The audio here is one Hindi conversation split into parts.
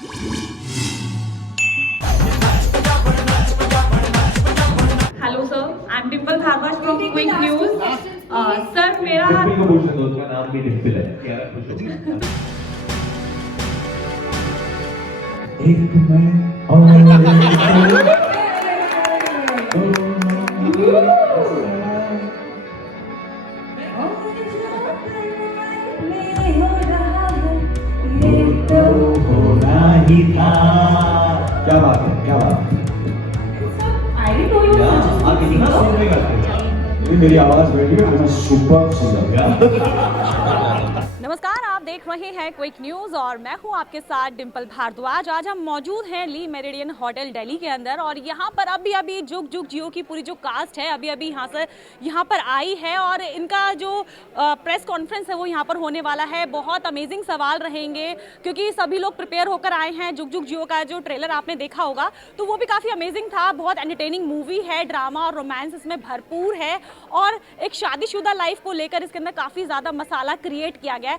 Hello sir, I am Dimple Bhardwaj from Quick News. Sir मेरा डिम्पल को पूछ सकते हो, उसका नाम भी डिम्पल है। क्या पूछो? एक मैं और होना ही था। क्या बात है, क्या बात है। आप इतना सुन में गाते हो। मेरी आवाज बैठी है, सुपर सिंगर। नमस्कार, आप देख रहे हैं क्विक न्यूज़ और मैं हूं आपके साथ डिम्पल भारद्वाज। आज हम मौजूद हैं ली मेरिडियन होटल दिल्ली के अंदर और यहां पर अभी जुग जुग जियो की पूरी जो कास्ट है अभी यहां पर आई है और इनका जो प्रेस कॉन्फ्रेंस है वो यहां पर होने वाला है। बहुत अमेजिंग सवाल रहेंगे क्योंकि सभी लोग प्रिपेयर होकर आए हैं। जुग जुग जियो का जो ट्रेलर आपने देखा होगा तो वो भी काफ़ी अमेजिंग था। बहुत एंटरटेनिंग मूवी है, ड्रामा और रोमांस इसमें भरपूर है और एक शादीशुदा लाइफ को लेकर इसके अंदर काफ़ी ज़्यादा मसाला क्रिएट किया गया है।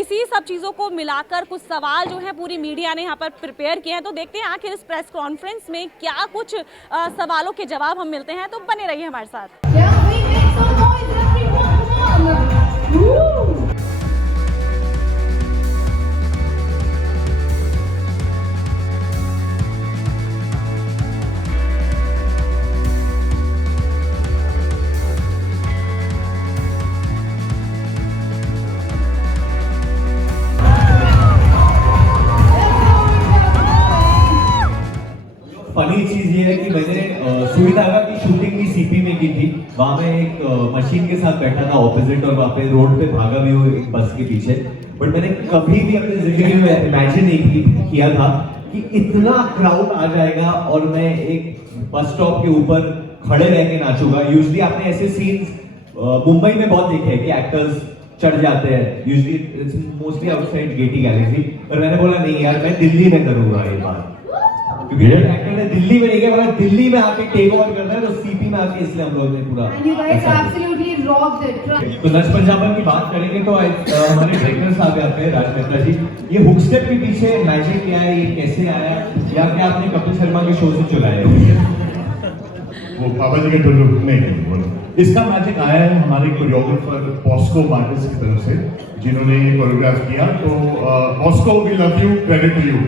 इसी सब चीज़ों को मिलाकर कुछ सवाल जो है पूरी मीडिया ने यहाँ पर प्रिपेयर किए हैं, तो देखते हैं आखिर इस प्रेस कॉन्फ्रेंस में क्या कुछ सवालों के जवाब हम मिलते हैं। तो बने रहिए हमारे साथ। फनी चीज ये है कि मैंने सुई धागा की शूटिंग भी सीपी में की थी। वहां मैं एक मशीन के साथ बैठा था ऑपोजिट और वहां पे रोड पे भागा भी हूँ एक बस के पीछे। बट मैंने कभी भी अपनी जिंदगी में इमेजिन नहीं किया था कि इतना क्राउड आ जाएगा और मैं एक बस स्टॉप के ऊपर खड़े रह के नाचूंगा। यूजली आपने ऐसे सीन्स मुंबई में बहुत देखे हैं कि एक्टर्स चढ़ जाते हैं, usually it's mostly outside Getty Galaxy. पर मैंने बोला नहीं यार, मैं दिल्ली में करूंगा ये बात, क्योंकि एक्टर ने दिल्ली में नहीं किया, मतलब दिल्ली में आके टेक ओवर करना है तो सीपी में आके, इसलिए हम लोग ने पूरा तो नच पंजाबन की बात करेंगे तो हमारे डायरेक्टर साहब आते हैं, राज मेहता जी। ये हुक स्टेप के पीछे मैजिक क्या है, ये कैसे आया, या क्या आपने कपिल शर्मा के शो से चुराया है? वो पापा जी के नहीं, इसका मैजिक आया है हमारे कोरियोग्राफर पॉस्को मार्टिस की तरफ से, जिन्होंने ये कोरियोग्राफ किया। तो Posco we love you, credit to you.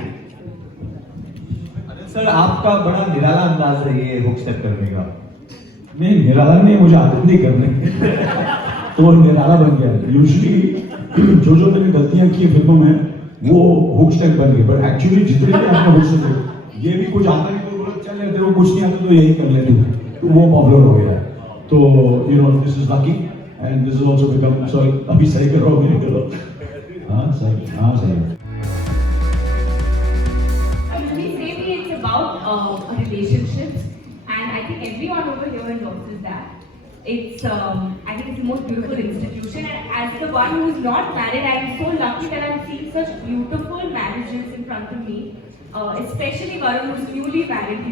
Sir आपका बड़ा निराला अंदाज है ये हुक स्टेप करने का। नहीं, निराला नहीं, मुझे आदत नहीं करने तो निराला बन गया। यूजुअली जो मैंने गलतियां की फिल्मों में वो हुक स्टेप बन गए, बट एक्चुअली जितने भी आपने हुक स्टेप, ये भी कुछ आता नहीं तो बोलो चल तेरे को कुछ नहीं आता तो यही कर लेते हो, तो वो पॉपुलर हो गया। तो you know this is lucky and this is also become, sorry अभी सही कर रहा हूँ, नहीं कर रहा। हाँ सही। Relationships, and I think everyone over here endorses that. It's I think it's the most beautiful institution, and as the one who is not married, I am so lucky that I'm seeing such beautiful marriages in front of me. Especially Varun, who's newly married. He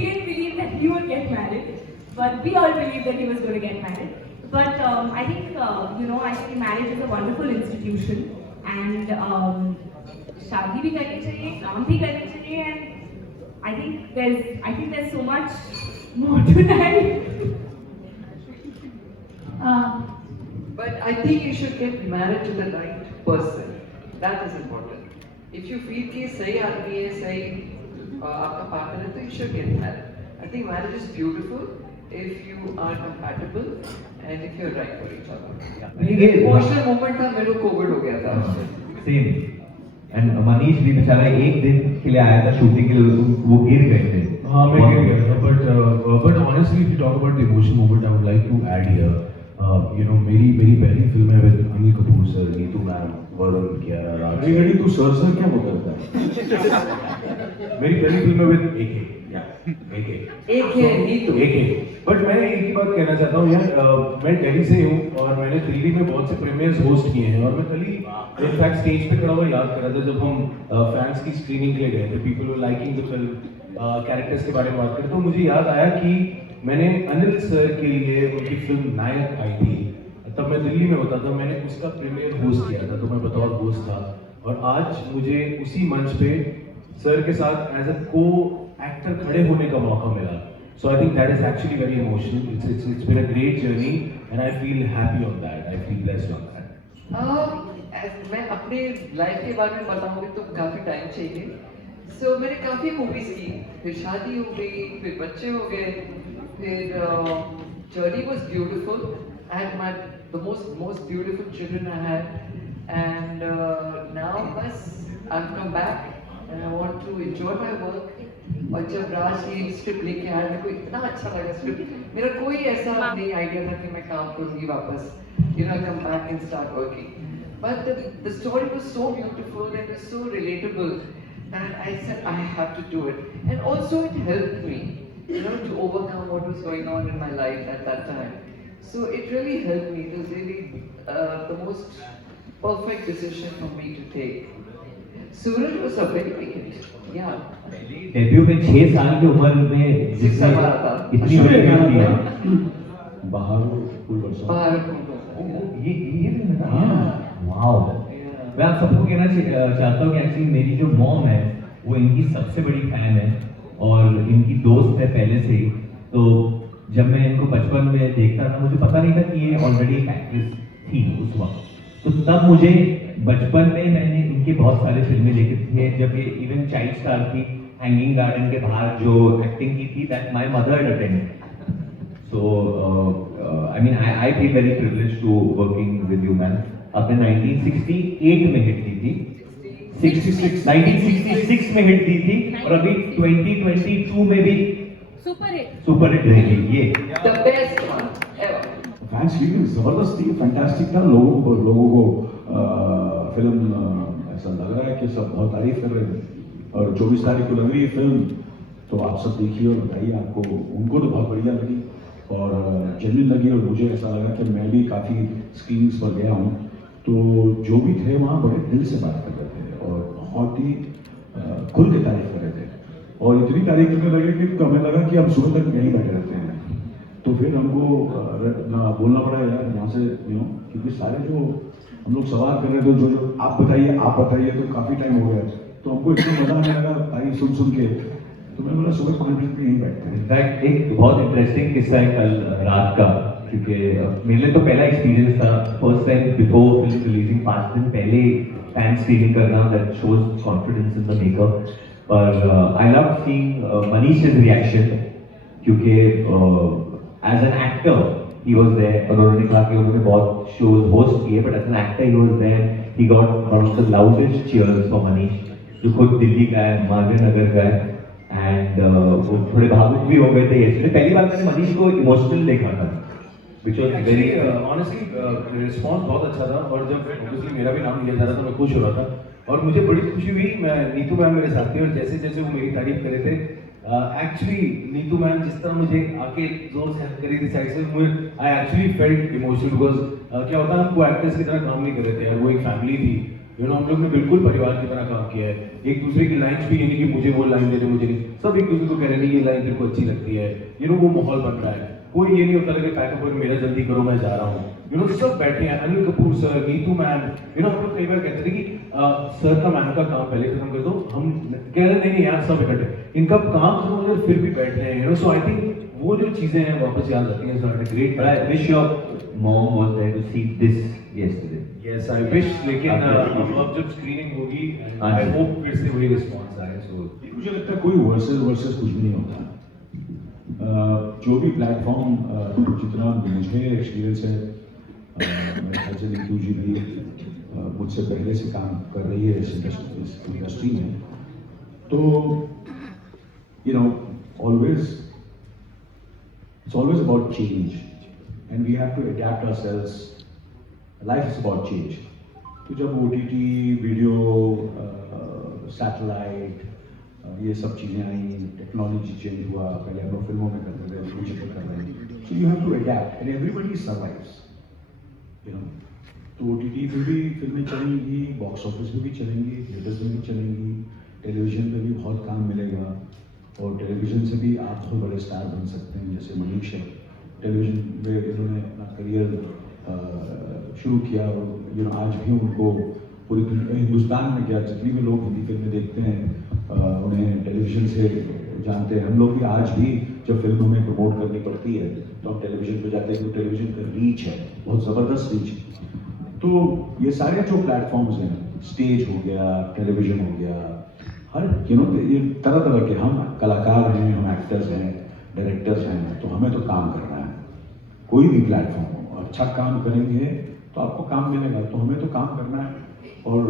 didn't believe that he would get married, but we all believed that he was going to get married. But I think I think marriage is a wonderful institution, and शादी भी करनी चाहिए, काम भी करनी चाहिए, and I think there's so much more to that. But I think you should get married to the right person. That is important. If you feel कि सही आदमी है, सही आपका partner है, तो you should get married. I think marriage is beautiful if you are compatible and if you're right for each other. Emotional moment था, मेरे को कोविड हो गया था। Same. एंड मनीष भी बेचारा एक दिन के लिए आया था शूटिंग के लिए, वो गिर गए थे। हाँ मैं गिर गया था, but honestly if you talk about the emotional moment I would like to add here, you know मेरी पहली फिल्म है with Anil Kapoor sir, Neetu ma'am, Varun, Kiara, Raj. Ready तू सर क्या बोलता है? मेरी पहली फिल्म है विद एक। बट मैं एक ही बात कहना चाहता हूँ यार, मैं दिल्ली से हूँ और मैंने दिल्ली में बहुत से प्रीमियर्स होस्ट किए हैं और मैं कल ही इनफैक्ट स्टेज पे खड़ा हुआ याद कर रहा था जब हम फैंस की स्क्रीनिंग के लिए गए थे, people were liking the film, characters के बारे में बात करें तो मुझे याद आया कि मैंने अनिल सर के लिए उनकी फिल्म नायक आई थी, तब मैं दिल्ली में होता था, मैंने उसका प्रीमियर होस्ट किया था, तो मैं बतौर होस्ट था। और आज मुझे उसी मंच पे सर के साथ एज अ को एक्टर खड़े होने का मौका मिला. So I think that is actually very emotional. It's been a great journey and I feel happy on that. I feel blessed on that. मैं अपने लाइफ के बारे में बताऊंगी तो काफी टाइम चाहिए. सो मैंने काफी मूवीज की, फिर शादी हो गई, फिर बच्चे हो गए, फिर journey was beautiful. I had my the most beautiful children I had and now बस I have come back and I want to enjoy my work. और जब राज ये स्क्रिप्ट लेके आया मेरे को इतना अच्छा लगा स्क्रिप्ट. मेरा कोई ऐसा नहीं आइडिया था कि मैं काम करूंगी वापस, you know, come back and start working. But the story was so beautiful and it was so relatable that I said I have to do it. And also it helped me, you know, to overcome what was going on in my life at that time. So it really helped me. It was really the most perfect decision for me to take. Suraj was a very big hit. Yeah. Debut में 6 साल की उम्र में जिसने बड़ा था. इतनी बड़ी फिल्म की बाहर फुल वर्षा. बाहर ये भी है ना. वाओ. मैं आप सबको कहना चाहता हूँ कि एक्चुअली मेरी जो मॉम है वो इनकी सबसे बड़ी फैन है और इनकी दोस्त है पहले से ही. तो जब मैं इनको बचपन में देखता था मुझे पता नहीं था कि ये ऑलरेडी एक एक्ट्रेस थी उस वक्त. तो तब मुझे बचपन में मैंने इनके बहुत सारे फिल्में देखे थे. जब ये इवन चाइल्ड स्टार थी, हैंगिंग गार्डन के बाहर जो एक्टिंग की थी, that my mother attend. So I mean I feel very privileged to working with you man. आपने 1968 में हिट दी थी, 1966 में हिट दी थी और अभी 2022 में भी सुपर हिट रहेगी. ये the best one ever. Fans feeling जबरदस्त थी, फैंटास्टिक था. लोगों को फिल्म ऐसा लग रहा है कि सब बहुत तारीफ कर रहे थे. और 24 तारीख को लग रही है फिल्म, तो आप सब देखिए और बताइए आपको. उनको तो बहुत बढ़िया लगी और जेन्युइन लगी और मुझे ऐसा लगा कि मैं भी काफ़ी स्क्रीन्स पर गया हूँ. तो जो भी थे वहाँ बड़े दिल से बात कर रहे थे और बहुत ही खुल के तारीफ कर रहे थे. और इतनी तारीफ करने लगे कि हमें लगा कि हम सुबह तक यहीं बैठे रहते हैं. तो फिर हमको बोलना पड़ा यार यहाँ से, यू नो, क्योंकि सारे जो हम लोग सवाल कर रहे थे, जो आप बताइए तो काफ़ी टाइम हो गया. तो हमको इतना मजा आने लगा भाई सुन के. तो मैं बोला सुबह 5 बजे यहीं बैठते हैं. इनफैक्ट एक बहुत इंटरेस्टिंग किस्सा है कल रात का, क्योंकि मेरे लिए तो पहला एक्सपीरियंस था. First time before film releasing 5 दिन पहले फैन स्क्रीनिंग करना, that shows confidence in the maker. पर I love seeing Manish's reaction, क्योंकि as an actor he was there. और उन्होंने कहा कि उन्होंने बहुत शोज होस्ट किए, but as an actor he was there. He got one of the loudest cheers for Manish, जो खुद दिल्ली का है, मालवीय नगर का है. एंड वो थोड़े भावुक भी हो गए थे. इसलिए पहली बार मैंने मनीष को इमोशनल देखा था, which was very honestly response बहुत अच्छा था. और जब obviously मेरा भी नाम लिया जा रहा था मैं खुश हो रहा था और मुझे बड़ी खुशी हुई. मैं नीतू मैम मेरे साथ थी और जैसे जैसे वो मेरी तारीफ कर रहे थे, एक्चुअली नीतू मैम जिस तरह मुझे आके जोर से हक करी थी साइड से, मुझे I actually felt emotional. Because क्या होता है, हम को एक्टर्स की तरह काम नहीं कर रहे थे यार, वो एक फैमिली थी. यू नो, हम लोग ने बिल्कुल परिवार की तरह काम किया है. एक दूसरे की लाइन्स भी यानी कि मुझे वो लाइन दे रहे, मुझे नहीं, सब एक दूसरे को कह रहे नहीं ये लाइन तेरे को अच्छी लगती है. यू नो, वो माहौल बन रहा है. कोई ये नहीं होता कि पैकअप कर मेरा जल्दी करो मैं जा रहा हूँ. यू नो, सब बैठे हैं. Anil Kapoor sir, Neetu ma'am, you know, हम लोग कई बार कहते थे कि सर का मैम का काम पहले खत्म कर दो. हम कह रहे नहीं यार सब इकट्ठे, इनका काम खत्म हो जाए फिर भी बैठ रहे हैं. You no, so I think वो जो चीजें हैं वापस याद आती हैं. सो I great. but I wish your mom was there to see this yesterday. Yes I wish. लेकिन अब जब स्क्रीनिंग होगी आई होप फिर से वही रिस्पॉन्स आए. सो मुझे लगता है कोई वर्सेस कुछ भी नहीं होता. जो भी प्लेटफॉर्म जितना मुझे एक्सपीरियंस है, मेरे ख्याल से नीतू जी भी मुझसे पहले से काम कर रही है इस इंडस्ट्री में. तो you know, it's always about change and we have to adapt ourselves. Life is about change. तो जब OTT, वीडियो, सैटेलाइट, ये सब चीज़ें आई, टेक्नोलॉजी चेंज हुआ. पहले हम लोग फिल्मों में करते थे, डिजिटल कर रहे हैं. So you have to adapt and everybody survives. You know, तो OTT पे भी फिल्में चलेंगी, बॉक्स ऑफिस पे भी चलेंगी, थिएटर्स में भी चलेंगी, टेलीविजन पे भी बहुत काम मिलेगा. और टेलीविजन से भी आप बहुत बड़े स्टार बन सकते हैं. जैसे मनीष है, टेलीविजन में इन्होंने अपना करियर शुरू किया और यू नो आज भी उनको पूरी हिंदुस्तान में क्या जितनी भी लोग हिंदी फिल्में देखते हैं उन्हें टेलीविज़न से जानते हैं। हम लोग भी आज भी जब फिल्म हमें प्रमोट करनी पड़ती है तो हम टेलीविज़न पे जाते हैं, तो टेलीविज़न का रीच है, बहुत ज़बरदस्त रीच है। तो ये सारे जो प्लेटफॉर्म्स हैं, स्टेज हो गया, टेलीविज़न हो गया, हर ये तरह तरह के, हम कलाकार हैं, हम एक्टर्स हैं, डायरेक्टर्स हैं, तो हमें तो काम करना है। कोई भी प्लेटफॉर्म हो, अच्छा काम करेंगे तो आपको काम मिलेगा, तो हमें तो काम करना है। और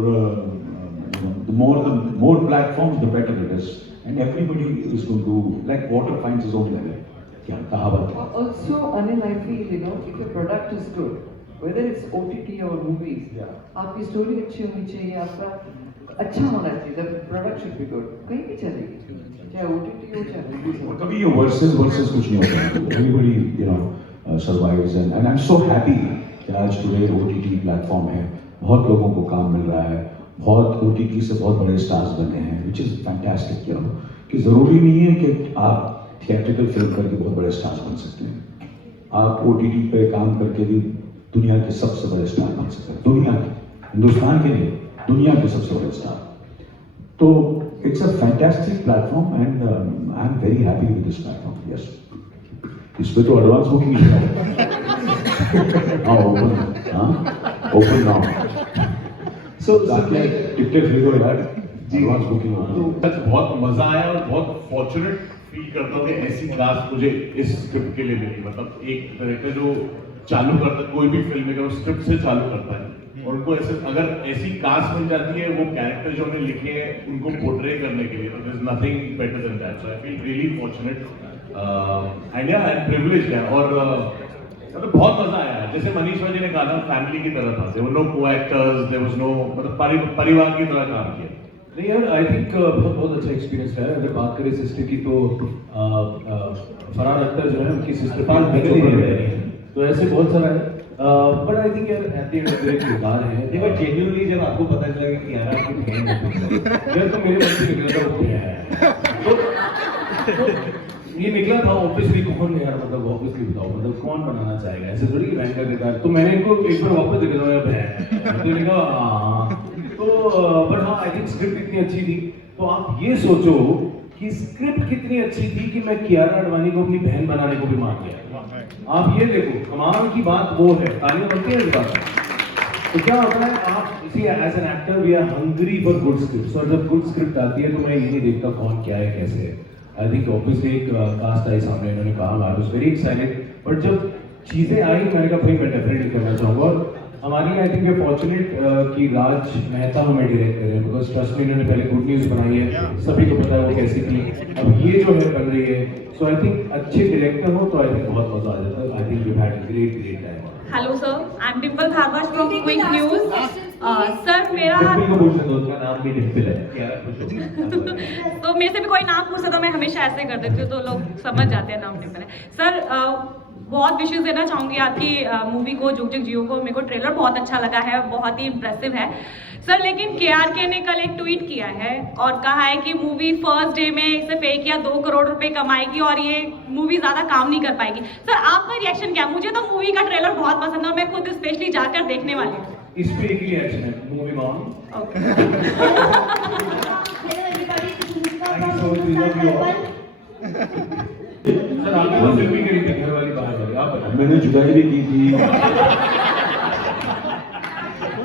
the more platforms, the better it is, and everybody is going to, like water finds its own level. क्या कहावत है। Also, Anil, I feel, if your product is good, whether it's OTT or movies, आपकी स्टोरी अच्छी होनी चाहिए, आपका अच्छा होना चाहिए, the product should be good, कहीं भी चलेगी, चाहे OTT हो चाहे movies हो। कभी ये versus कुछ नहीं होता है। Everybody survives, and I'm so happy कि आज today OTT platform है, बहुत लोगों को काम मिल रहा है, बहुत OTT से बहुत बड़े स्टार्स बने हैं, which is fantastic, कि ज़रूरी नहीं है कि आप थिएट्रिकल फिल्म करके बहुत बड़े स्टार्स बन सकते हैं। आप OTT पे काम करके भी दुनिया के सबसे बड़े स्टार बन सकते हैं, दुनिया के, हिंदुस्तान के नहीं, दुनिया के सबसे बड़े स्टार। तो it's a fantastic platform and I am very happy with this platform. Yes, इस पे तो एडवांस बुकिंग ओपन नाउ, सो जाके टिकट खरीदो यार, एडवांस बुकिंग हो। तो बहुत मजा आया और बहुत फॉर्चुनेट फील करता हूँ कि ऐसी कास्ट मुझे इस स्क्रिप्ट के लिए मिली। मतलब एक डायरेक्टर जो चालू करता है कोई भी फिल्म में, वो स्क्रिप्ट से चालू करता है और उनको ऐसे, अगर ऐसी कास्ट मिल जाती है वो कैरेक्टर जो उन्हें लिखे हैं उनको पोर्ट्रे करने के लिए, तो there is nothing better than that. So I feel really fortunate and privileged है। और मतलब बहुत मजा आया, जैसे मनीष भाई ने कहा ना, फैमिली की तरह था, there were no co-actors, there was no, मतलब परिवार की तरह काम किया। नहीं यार, आई थिंक बहुत अच्छा एक्सपीरियंस रहा है। अगर बात करें सिस्टर की तो फरहान अख्तर जो है उनकी सिस्टर तो ऐसे बहुत सारा है। बट आई थिंक यार at the end of the day किरदार है। नहीं, बट जेन्युइनली जब आपको पता चला कि यार आपको बहन है, यार तो मेरे मन से निकला था वो है, तो ये निकला था ऑब्वियसली। कौन यार, मतलब ऑब्वियसली बताओ, मतलब कौन बनाना चाहेगा ऐसे थोड़ी कि बहन का किरदार। तो मैंने इनको एक बार वापस देखा था, बहन तो मैंने कहा हाँ। तो बट हाँ, आई थिंक स्क्रिप्ट इतनी अच्छी थी। तो आप ये सोचो कि स्क्रिप्ट कितनी अच्छी थी कि मैं कियारा आडवाणी को अपनी बहन बनाने को भी मान गया। आप ये देखो, कमाल की बात वो है, तालियां बनती है इस बात में। तो क्या होता है, आप इसी as an actor we are hungry for good script, और जब गुड स्क्रिप्ट आती है तो मैं ये नहीं देखता कौन क्या है कैसे है। आई थिंक ऑब्वियसली एक कास्ट आई सामने, इन्होंने कहा, I was very excited. But जब चीजें आई मैंने कहा भाई मैं डेफिनेटली करना चाहूँगा। और हमारी आई थिंक फॉर्चुनेट कि राज मेहता हमें डायरेक्ट कर रहे हैं, बिकॉज ट्रस्ट में इन्होंने पहले गुड न्यूज़ बनाई है, सभी को पता है वो कैसी थी, अब ये जो है बन रही है। सो आई थिंक अच्छे डायरेक्टर हो तो आई थिंक बहुत मजा आ जाता है। I think we had great time. Hello sir, I am Dimple Bhardwaj from Quick News. Sir मेरा डिम्पल को पूछ सकते हो, उसका नाम भी डिम्पल है, क्या कुछ तो मेरे से भी कोई नाम पूछे तो मैं हमेशा ऐसे कर देती हूँ, तो लोग समझ जाते हैं नाम डिम्पल है। सर बहुत विशेष देना चाहूँगी आपकी मूवी को, जुग जुग जियो को। मेरे को ट्रेलर बहुत अच्छा लगा है, बहुत ही इम्प्रेसिव है सर। लेकिन KRK ने कल एक ट्वीट किया है और कहा है कि मूवी फर्स्ट डे में सिर्फ 1 या 2 करोड़ रुपए कमाएगी और ये मूवी ज़्यादा काम नहीं कर पाएगी। सर आपका रिएक्शन क्या? मुझे तो मूवी का ट्रेलर बहुत पसंद है और मैं खुद स्पेशली जाकर देखने वाली हूँ। इस पे एक ही रिएक्शन है, मूवी मॉम। सर आपने तो फिल्म भी करी थी, घर वाली बाहर वाली, आप बताओ। मैंने जुदाई भी की थी,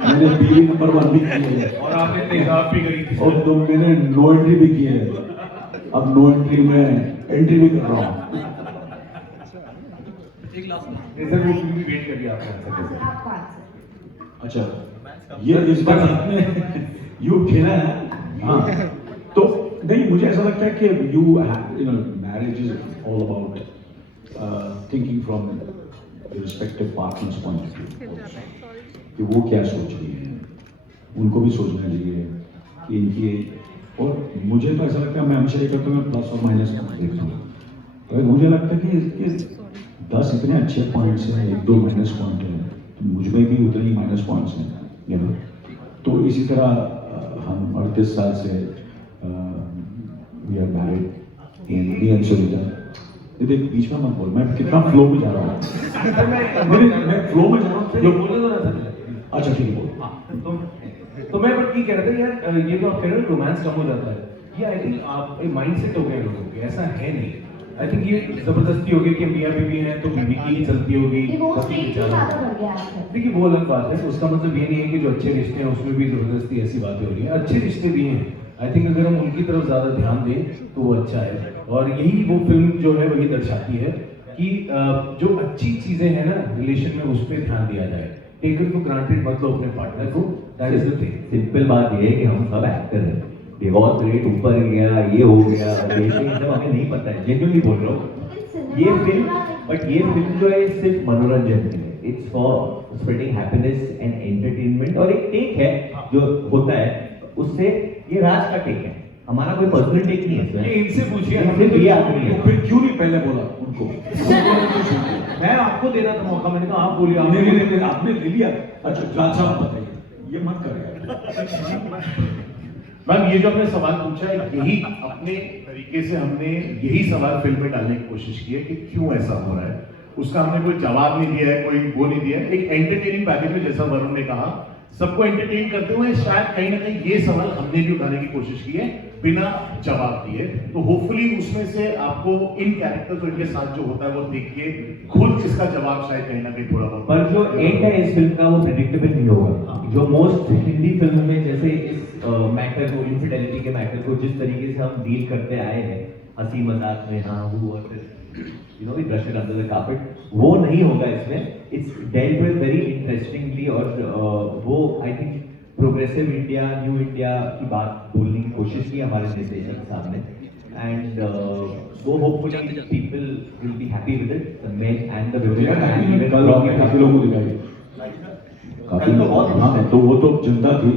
मैंने बीवी नंबर 1 भी की है, और आपने तेजाब भी करी थी। और तो मैंने नो एंट्री भी की है। अब नो एंट्री में एंट्री भी कर रहा हूँ। सर वो फिल्म भी वेट करिए आपने। अच्छा, ये इस बार आपने यू खेला है। हाँ, तो नहीं, मुझे ऐसा लगता है कि you know marriage is all about thinking from the respective partners point of view, कि वो क्या सोच रही है, उनको भी सोचना चाहिए कि इनकी। और मुझे तो ऐसा लगता है, मैं हमेशा ये करता हूँ, मैं प्लस और माइनस देखता हूँ, तो मुझे लगता है कि इसके 10 इतने अच्छे पॉइंट्स हैं, 1-2 माइनस पॉइंट हैं, तो मुझ में भी उतने ही माइनस पॉइंट्स हैं, यू नो। तो इसी तरह हम 38 साल से we are married in me and Sunita. ये देख बीच में मत बोल, मैं कितना फ्लो में जा रहा हूँ। मैं फ्लो में जा रहा हूँ, जो बोले तो अच्छा ठीक है बोल। तो मैं बट ये कह रहा था यार, ये तो आप कह रहे हो रोमांस कम हो जाता है, ये आई थिंक आप एक माइंडसेट हो गया लोगों के, ऐसा है नहीं। आई थिंक ये जबरदस्ती हो गई कि मियां बीवी हैं तो बीवी की ही चलती होगी। देखिए वो अलग बात है, उसका मतलब ये नहीं है कि जो अच्छे रिश्ते हैं उसमें भी जबरदस्ती ऐसी बातें हो रही है, अच्छे रिश्ते भी हैं। आई थिंक अगर हम उनकी तरफ ज्यादा ध्यान दें तो वो अच्छा है, और यही वो फिल्म जो है वही दर्शाती है कि जो अच्छी चीजें हैं ना रिलेशन में उस पर ध्यान दिया जाए। टेक इट फॉर ग्रांटेड मत लो अपने पार्टनर को, that is the thing. Simple बात ये है कि हम सब एक्टर हैं, डिवोर्स रेट ऊपर गया, ये हो गया, ये सब हमें नहीं पता है, जेन्युइनली बोल रहा हूँ। ये फिल्म जो है सिर्फ मनोरंजन के लिए, it's for spreading happiness and entertainment, और एक टेक है जो होता है उससे, ये राज का टेक है, हमारा कोई पर्सनल टेक नहीं है। ये इनसे पूछिए, सिर्फ ये आदमी है। फिर क्यों नहीं पहले बोला उनको? मैं आपको दे रहा था मौका, मैंने कहा आप बोलिए। नहीं, आपने ले लिया। अच्छा आप बताइए, ये मत करें। मैम ये जो आपने सवाल पूछा है, यही अपने तरीके से हमने यही सवाल फिल्म में डालने की कोशिश की है कि क्यों ऐसा हो रहा है। उसका हमने कोई जवाब नहीं दिया है, कोई वो नहीं दिया है। एक एंटरटेनिंग पैकेज में, जैसा वरुण ने कहा, सबको एंटरटेन करते हुए शायद कहीं ना कहीं ये सवाल हमने भी उठाने की कोशिश की है बिना जवाब दिए। तो होपफुली उसमें से आपको इन कैरेक्टर्स और इनके साथ जो होता है वो देख के खुद इसका जवाब शायद कहीं ना कहीं थोड़ा बहुत, पर जो एंड है इस फिल्म का वो प्रेडिक्टेबल नहीं होगा। जो मोस्ट हिंदी फिल्म में जैसे इस मैटर को, इनफिडेलिटी के मैटर को जिस तरीके से हम डील करते आए हैं हंसी मजाक में, हाँ वो और फिर you know we brush it under the carpet, वो नहीं होगा इसमें। It's dealt with very interestingly, और वो I think progressive India, new India की बात बोलने की कोशिश की हमारे निर्देशक साहब ने, एंड वो hopefully people will be happy with it, the main and the women. कल आपने काफी लोगों को दिखाई, काफी कल तो बहुत, हाँ, तो वो तो चिंता थी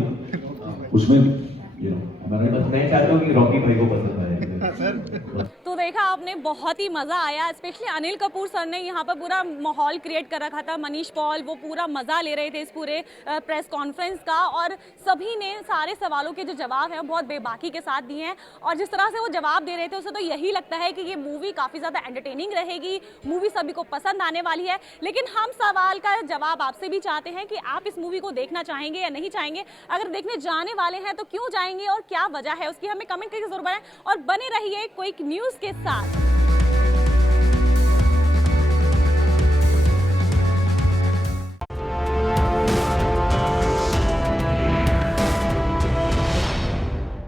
उसमें, यू नो बस मैं चाहता हूँ कि रॉकी भाई को पसंद आए। तो देखा आपने, बहुत ही मज़ा आया। स्पेशली अनिल कपूर सर ने यहाँ पर पूरा माहौल क्रिएट कर रखा था। मनीष पॉल वो पूरा मज़ा ले रहे थे इस पूरे प्रेस कॉन्फ्रेंस का, और सभी ने सारे सवालों के जो जवाब हैं बहुत बेबाकी के साथ दिए हैं। और जिस तरह से वो जवाब दे रहे थे उससे तो यही लगता है कि ये मूवी काफ़ी ज़्यादा एंटरटेनिंग रहेगी, मूवी सभी को पसंद आने वाली है। लेकिन हम सवाल का जवाब आपसे भी चाहते हैं कि आप इस मूवी को देखना चाहेंगे या नहीं चाहेंगे। अगर देखने जाने वाले हैं तो क्यों जाएंगे और क्या वजह है उसकी हमें कमेंट करके जरूर बताएं, और बने रहिए क्विक न्यूज़ के साथ।